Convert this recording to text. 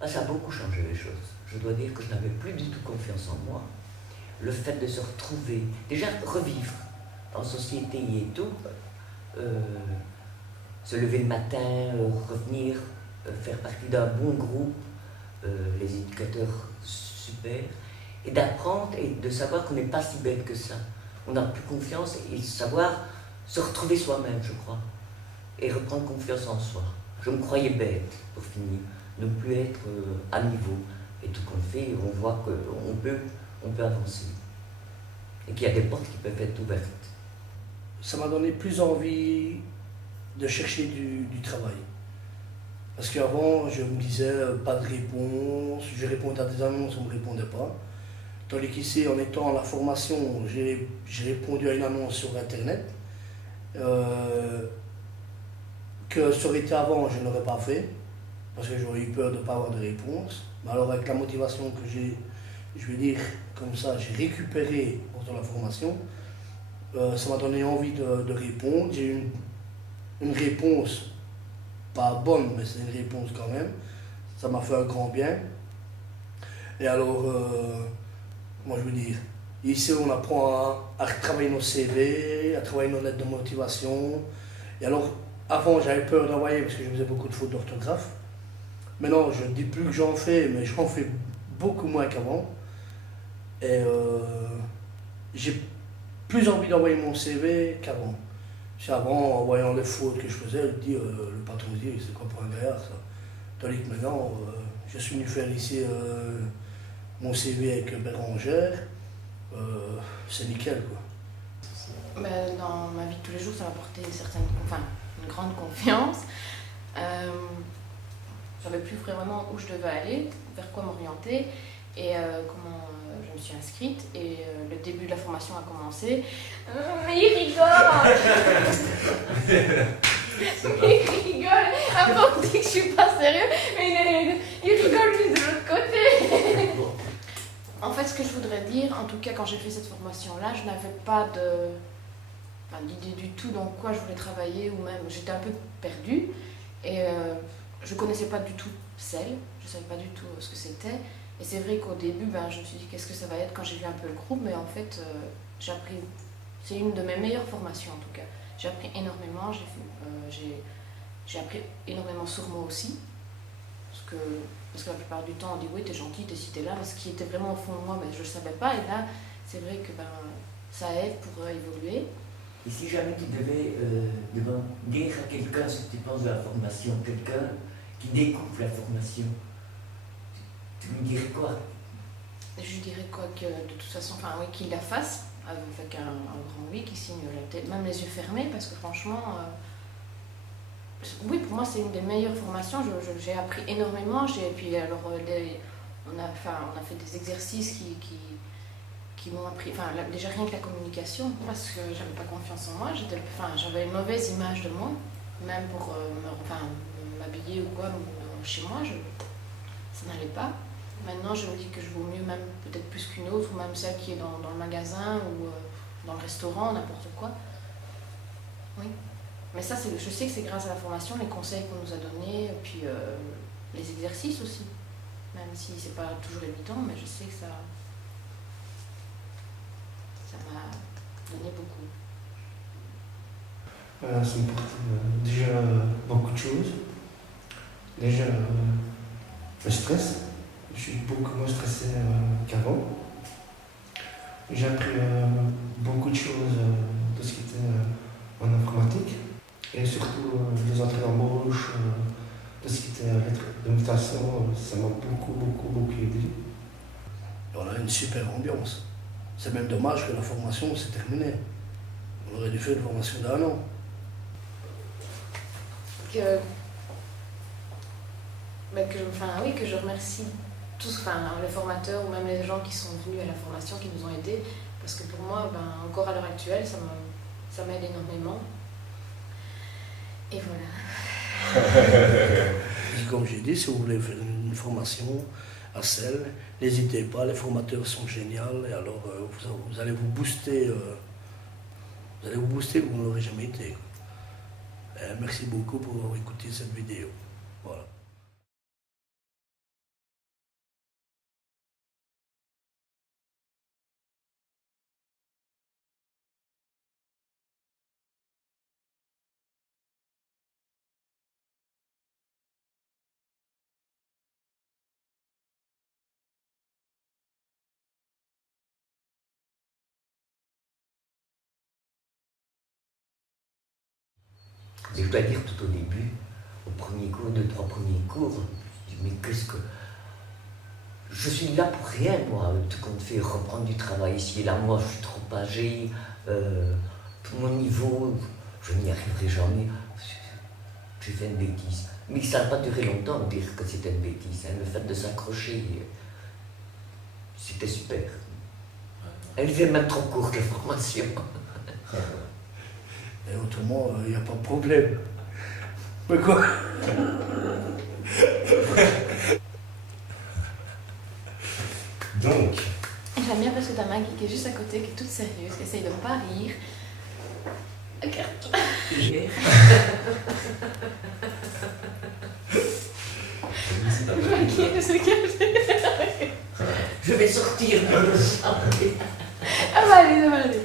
Ah, ça a beaucoup changé les choses. Je dois dire que je n'avais plus du tout confiance en moi. Le fait de se retrouver, déjà revivre en société et tout, euh, se lever le matin, revenir, faire partie d'un bon groupe, les éducateurs super, et d'apprendre et de savoir qu'on n'est pas si bête que ça. On a plus confiance et savoir se retrouver soi-même, je crois, et reprendre confiance en soi. Je me croyais bête, pour finir, ne plus être à niveau. Et tout qu'on fait, on voit on peut avancer. Et qu'il y a des portes qui peuvent être ouvertes. Ça m'a donné plus envie de chercher du travail. Parce qu'avant, je me disais, pas de réponse, je répondais à des annonces, on ne me répondait pas. Tandis qu'ici, en étant à la formation, j'ai répondu à une annonce sur Internet, que ça aurait été avant, je n'aurais pas fait, parce que j'aurais eu peur de ne pas avoir de réponse. Mais alors, avec la motivation que j'ai, je vais dire, comme ça, j'ai récupéré pour la formation, ça m'a donné envie de répondre. J'ai eu une réponse, pas bonne, mais c'est une réponse quand même. Ça m'a fait un grand bien. Et alors, moi je veux dire, ici on apprend à travailler nos CV, à travailler nos lettres de motivation. Et alors, avant j'avais peur d'envoyer parce que je faisais beaucoup de fautes d'orthographe. Maintenant, je ne dis plus que j'en fais, mais j'en fais beaucoup moins qu'avant. Et j'ai plus envie d'envoyer mon CV qu'avant. Parce qu'avant, en voyant les fautes que je faisais, le patron me dit, c'est quoi pour un gaillard ça. Tandis que maintenant, je suis venu faire ici mon CV avec Bérangère, c'est nickel quoi. Dans ma vie de tous les jours, ça m'a apporté une grande confiance. Je savais plus vraiment où je devais aller, vers quoi m'orienter et comment je me suis inscrite. Et le début de la formation a commencé. Il rigole. Il rigole. Après on dit que je suis pas sérieux, mais il rigole juste de l'autre côté. En fait, ce que je voudrais dire, en tout cas quand j'ai fait cette formation-là, je n'avais pas d'idée du tout dans quoi je voulais travailler, ou même j'étais un peu perdue. Et je ne connaissais pas du tout Cell, je ne savais pas du tout ce que c'était. Et c'est vrai qu'au début, je me suis dit qu'est-ce que ça va être quand j'ai vu un peu le groupe, mais en fait, j'ai appris. C'est une de mes meilleures formations en tout cas. J'ai appris énormément, j'ai appris énormément sur moi aussi. Parce que la plupart du temps, on dit oui, t'es gentil, t'es ci, t'es là, mais ce qui était vraiment au fond de moi, je ne le savais pas. Et là, c'est vrai que ça aide pour évoluer. Et si jamais tu devais dire à quelqu'un ce que tu penses de la formation, quelqu'un qui découvre la formation, tu lui dirais quoi? Je lui dirais quoi, que de toute façon, oui, qu'il la fasse, avec un grand oui, qu'il signe la tête, même les yeux fermés, parce que franchement, oui, pour moi, c'est une des meilleures formations. J'ai appris énormément. Et puis, alors, on a fait des exercices qui m'ont appris, déjà rien que la communication, parce que j'avais pas confiance en moi, j'avais une mauvaise image de moi, même pour m'habiller ou quoi, chez moi, ça n'allait pas. Maintenant, je me dis que je vaux mieux, même peut-être plus qu'une autre, ou même celle qui est dans le magasin ou dans le restaurant, n'importe quoi. Oui. Mais ça, je sais que c'est grâce à la formation, les conseils qu'on nous a donnés, et puis les exercices aussi. Même si c'est pas toujours évident, mais je sais que ça m'a donné beaucoup. Ça m'apporte déjà beaucoup de choses. Déjà, le stress. Je suis beaucoup moins stressé qu'avant. J'ai appris beaucoup de choses de ce qui était en informatique. Et surtout les entrées d'embauche, de ce qui était lettre de mutation, ça m'a beaucoup aidé. Et on a une super ambiance. C'est même dommage que la formation s'est terminée. On aurait dû faire une formation d'1 an. Que je remercie tous, les formateurs ou même les gens qui sont venus à la formation, qui nous ont aidés, parce que pour moi, encore à l'heure actuelle, ça m'aide énormément. Et voilà. Comme j'ai dit, si vous voulez faire une formation à Cell, n'hésitez pas, les formateurs sont géniaux, et alors vous allez vous booster, vous ne l'aurez jamais été. Merci beaucoup pour avoir écouté cette vidéo. Voilà. Mais je dois dire tout au début, au premier cours, 2-3 premiers cours, je dis mais qu'est-ce que... Je suis là pour rien, moi, tout compte fait, reprendre du travail ici et là, moi je suis trop âgé, pour mon niveau, je n'y arriverai jamais. J'ai fait une bêtise. Mais ça n'a pas duré longtemps de dire que c'était une bêtise. Hein. Le fait de s'accrocher, c'était super. Elle faisait même trop courte la formation. Et autrement, il n'y a pas de problème. Mais quoi? Donc, J'aime bien parce que t'as Maggie qui est juste à côté, qui est toute sérieuse, qui essaye de ne pas rire. Regarde. Maggie, se cache. Je vais sortir de le sang. Ah bah allez, ça va aller.